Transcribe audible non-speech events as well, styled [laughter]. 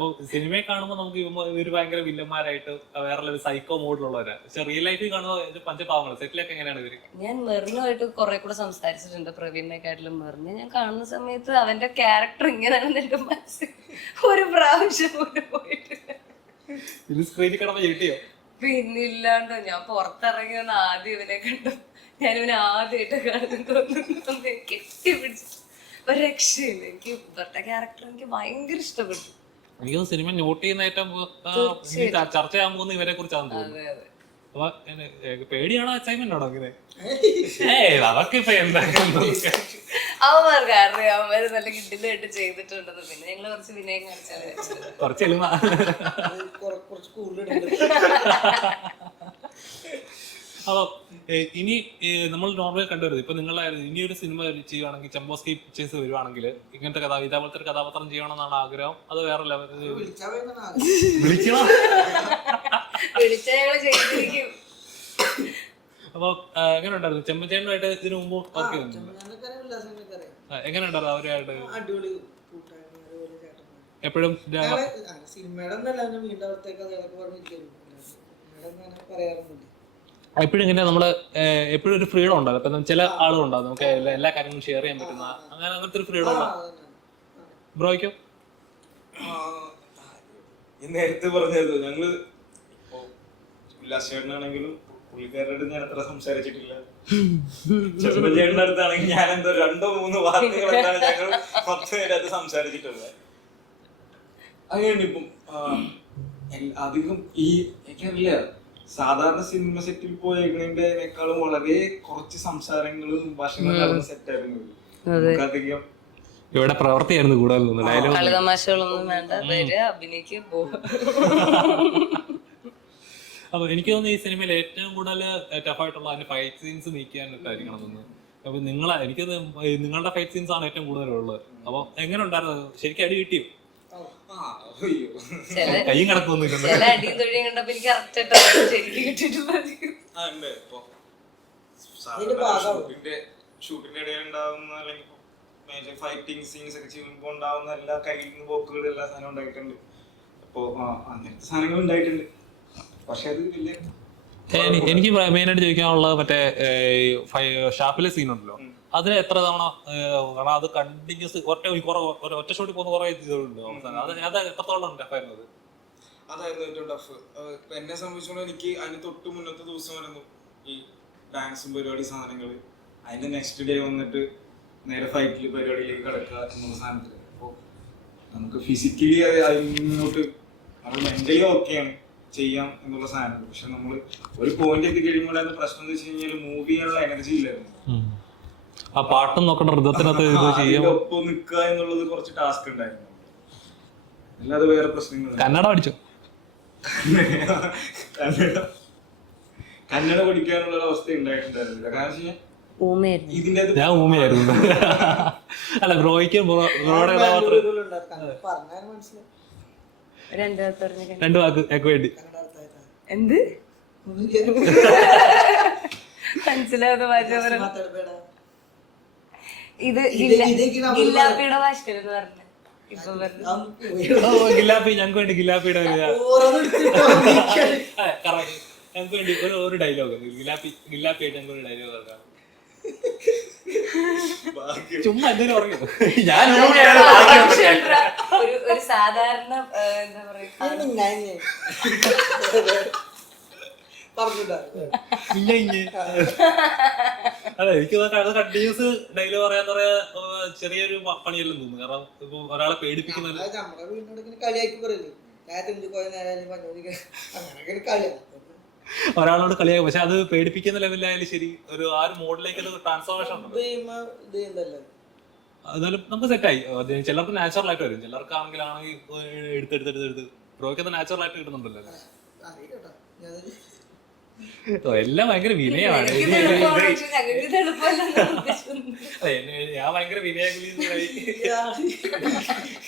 അപ്പൊ സിനിമയെ കാണുമ്പോൾ നമുക്ക് ഇവർ ഭയങ്കര വില്ലന്മാരായിട്ട് വേറെ ഒരു സൈക്കോ മോഡിലുള്ളവരാ പക്ഷെ റിയൽ ലൈഫിൽ കാണുമ്പോൾ പഞ്ചപാവങ്ങൾ സെറ്റിലൊക്കെ എങ്ങനെയാണ് ഇവർ? ഞാൻ മെറിനുമായിട്ട് കുറെ കൂടെ സംസാരിച്ചിട്ടുണ്ട് പ്രവീണിനെക്കാട്ടിലും മെറിന്. ഞാൻ കാണുന്ന സമയത്ത് അവന്റെ ക്യാരക്ടർ ഇങ്ങനെയാണെന്ന് എന്റെ മനസ്സിൽ ഒരു പ്രാവശ്യം പോലും പോയിട്ടില്ല. ഇത് സ്ക്രീനിൽ കിടന്ന് കിട്ടിയോ പിന്നില്ലാണ്ട് ഞാൻ പുറത്തിറങ്ങി വന്ന് ആദ്യം ഇവനെ കണ്ടു. ഞാൻ ഇവനെ ആദ്യമായിട്ട് കാണുന്നു കെട്ടിപ്പിടിച്ചു. ഒരു രക്ഷയില്ല. എനിക്ക് ഇവരുടെ ക്യാരക്ടർ എനിക്ക് ഭയങ്കര ഇഷ്ടപ്പെട്ടു. എനിക്ക് സിനിമ നോട്ട് ചെയ്യുന്ന ഏറ്റവും ചെയ്യാൻ പോകുന്ന ഇവരെ കുറിച്ചാണ് തോന്നുന്നത് അപ്പൊ പേടിയാണോ അസൈൻമെന്റ് ആണോ ഇങ്ങനെ? [laughs] അതൊക്കെ ഇപ്പൊ എന്താ അവന്മാർക്ക് അറിയാം അവന്മാര് നല്ല കിഡിലായിട്ട് ചെയ്തിട്ടുണ്ടെന്ന്. പിന്നെ ഞങ്ങൾ കുറച്ച് വിനയം കാണിച്ചാൽ വെച്ചത് കുറച്ച് എളിമ [laughs] ഇനി നമ്മൾ നോർമലി കണ്ടുവരുന്നത്. ഇപ്പൊ നിങ്ങളായിരുന്നു. ഇനി ഒരു സിനിമ ചെയ്യുവാണെങ്കിൽ ചെമ്പോസ്കി പിക്ചേഴ്സ് വരുവാണെങ്കിൽ ഇങ്ങനത്തെ കഥ ഇതേപോലത്തെ ഒരു കഥാപാത്രം ചെയ്യണമെന്നാണ് ആഗ്രഹം? അത് വേറെ ലെവൽ വിളിക്കണം. അപ്പൊ എങ്ങനെയുണ്ടായിരുന്നു എങ്ങനെ ഉണ്ടായിരുന്നു? ഇതിനു മുമ്പ് ഓക്കെ എങ്ങനെ ഉണ്ടായിരുന്നു അവരുമായിട്ട്? എപ്പോഴും സിനിമയുടെ ഒന്നല്ല വീണ്ടും അവിടുത്തെ കഥകളൊക്കെ പറഞ്ഞിരിക്കുന്നു എപ്പോഴും ഇങ്ങനെ നമ്മൾ എപ്പോഴും ഒരു ഫ്രീഡം ഉണ്ടാകും ചില ചില ആളുകളുണ്ടാവും നമുക്ക് എല്ലാ- കാര്യങ്ങളും ഷെയർ ചെയ്യാൻ പറ്റുന്ന അങ്ങനെ അങ്ങനത്തെ ഒരു ഫ്രീഡം ഉണ്ടാകും. ബ്രോയ്ക്കോ? നേരത്തെ പറഞ്ഞത് ഞങ്ങൾ ഉല്ലാസേട്ടനാണെങ്കിലും പുള്ളിക്കാരുടെ ഞാൻ അത്ര സംസാരിച്ചിട്ടില്ല. ചെറുപ്പച്ചേട്ടന്റെ അടുത്താണെങ്കിൽ ഞാൻ എന്തോ രണ്ടോ മൂന്നോ വാർത്തകളെന്താണ് ഞങ്ങൾ പത്ത് പേരത് സംസാരിച്ചിട്ടുള്ളത് അങ്ങനെയാണ് ഇപ്പം അധികം ഈ എനിക്കറിയില്ല. സാധാരണ സിനിമ സെറ്റിൽ പോയേക്കുന്നതിനേക്കാളും വളരെ കുറച്ച് സംസാരങ്ങളും ഭാഷകളും സെറ്റ് ആയിരുന്നു നമുക്ക് അധികം ഇവിടെ പ്രവർത്തിയായിരുന്നു കൂടുതൽ വേണ്ട. വരിക അഭിനയിക്കുക പോവുക അപ്പൊ എനിക്ക് തോന്നുന്നു ഈ സിനിമയിൽ ഏറ്റവും കൂടുതൽ ടഫായിട്ടുള്ള അതിന്റെ ഫൈറ്റ് സീൻസ് നീക്കാനായിട്ടായിരിക്കണം എന്ന് അപ്പൊ നിങ്ങളെ എനിക്ക് നിങ്ങളുടെ ഫൈറ്റ് സീൻസ് ആണ് ഏറ്റവും കൂടുതൽ ഉള്ളത് അപ്പൊ എങ്ങനെ ഉണ്ടായിരുന്നു? ശരിക്കും അടി കിട്ടിയോ? കൈയും കണക്കൊന്നും ചില അടിയും തൊഴിയും കണ്ടപ്പോ എനിക്ക് കറക്റ്റ് ആയിട്ട് ശരിക്കും. ഷൂട്ടിന്റെ ഇടയിൽ ഉണ്ടാവുന്ന അല്ലെങ്കിൽ മേജർ ഫൈറ്റിംഗ് സീൻസ് ഒക്കെ ചെയ്യുമ്പോൾ ഉണ്ടാവുന്ന എല്ലാ കയ്യിൽ നിന്ന് പോക്കുകൾ എല്ലാ സാധനവും ഉണ്ടായിട്ടുണ്ട്. അപ്പോ അങ്ങനത്തെ സാധനങ്ങൾ ഉണ്ടായിട്ടുണ്ട്. പക്ഷെ അത് വലിയ എനിക്ക് മെയിൻ ആയിട്ട് ചോദിക്കാനുള്ളത് മറ്റേ ഷാപ്പിലെ സീൻ ഉണ്ടല്ലോ. അതിന് എത്ര തവണ കാരണം അത് കണ്ടിന്യൂസ് ഒറ്റ ഒരു ഒറ്റ ഷോട്ടിൽ പോകുന്ന കുറെ ഇതുണ്ട് അവസാനം. അത് അത് എത്രത്തോളം ടഫായിരുന്നത് അതായിരുന്നു ഏറ്റവും ടഫ് എന്നെ സംബന്ധിച്ചോളം എനിക്ക് അതിന് തൊട്ട് മുന്നത്തെ ദിവസം വരുന്നു ഈ ഡാൻസും പരിപാടി സാധനങ്ങൾ അതിന്റെ നെക്സ്റ്റ് ഡേ വന്നിട്ട് നേരെ ഫൈറ്റിൽ പരിപാടിയിലേക്ക് കിടക്കുക എന്നുള്ള സാധനത്തിൽ അപ്പോൾ നമുക്ക് ഫിസിക്കലി അതിനോട്ട് നമ്മൾ മെന്റലി ഓക്കെയാണ് ചെയ്യാം എന്നുള്ള സാധനം പക്ഷെ നമ്മൾ ഒരു പോയിന്റ് എത്തി കഴിയുമ്പോൾ അത് പ്രശ്നം എന്ന് വെച്ച് കഴിഞ്ഞാൽ മൂവ് ചെയ്യാനുള്ള എനർജി ഇല്ലായിരുന്നു. ആ പാട്ടും നോക്കണ്ട ഹൃദയത്തിനകത്ത് ഇത് ചെയ്യാം. ഒപ്പം നിൽക്കുക എന്നുള്ളത് കുറച്ച് ടാസ്ക് ഉണ്ടായിരുന്നു. അല്ലാതെ വേറെ പ്രശ്നങ്ങൾ കന്നഡ പഠിച്ചു? കന്നഡ. കന്നഡ പഠിക്കാനുള്ള അവസ്ഥ ഉണ്ടായിട്ടുണ്ടായിരുന്നില്ല. കാരണം ഞാൻ ഊമയായിരുന്നു. അല്ല ബ്രോയ്ക്ക് ബ്രോയുടെ കഥാപാത്രം. രണ്ട് വാക്ക് എക്ക് വേണ്ടി. എന്ത്? മനസ്സിലാകാതെ ഇത് ഇത് ഗില്ല- ഗില്ലാപ്പിയുടെ പറഞ്ഞു. ഇപ്പൊ പറഞ്ഞു. ഗിലാപ്പി ഞങ്ങൾക്ക് വേണ്ടി ഗിലാപ്പിയുടെ. ഞങ്ങൾക്ക് വേണ്ടി ഒരു ഒരു ഡയലോഗ് ഗിലാപ്പി ഗിലാപ്പി ആയിട്ട് ഞങ്ങൾക്ക് ഒരു ഡയലോഗ് കേൾക്കാം ചുമ്മാ എന്തെങ്കിലും പറയൂ [laughs] ഞാൻ ഒരു ഒരു സാധാരണ എന്താ പറയാ? [laughs] അതെ എനിക്ക് കണ്ടിന്യൂസ് ഡെയിലി പറയാൻ പറയാ ചെറിയൊരു പണിയല്ലെന്ന് തോന്നുന്നു. കാരണം ഇപ്പൊ ഒരാളെ പേടിപ്പിക്കുന്നത് നമ്മുടെ വീടിനോട് കളിയാക്കി പറയില്ലേ? ഒരാളോട് കളിയാക്കും. പക്ഷെ അത് പേടിപ്പിക്കുന്ന ലെവലിലായാലും ശരി. ഒരു ആ ഒരു മോഡിലേക്ക് ട്രാൻസ്ഫോർമേഷൻ ഉണ്ട് നമുക്ക് സെറ്റ് ആയി. എന്നാലും നമുക്ക് സെറ്റായി ചിലർക്ക് നാച്ചുറൽ ആയിട്ട് വരും. ചിലർക്ക് ആണെങ്കിൽ ആണെങ്കിൽ എടുത്ത് ബ്രോയ്ക്ക് അത് നാച്ചുറൽ ആയിട്ട് കിട്ടുന്നുണ്ടല്ലോ. എല്ലാം ഭയങ്കര വിനയമാണ്. ഞാൻ ഭയങ്കര വിനയകുലി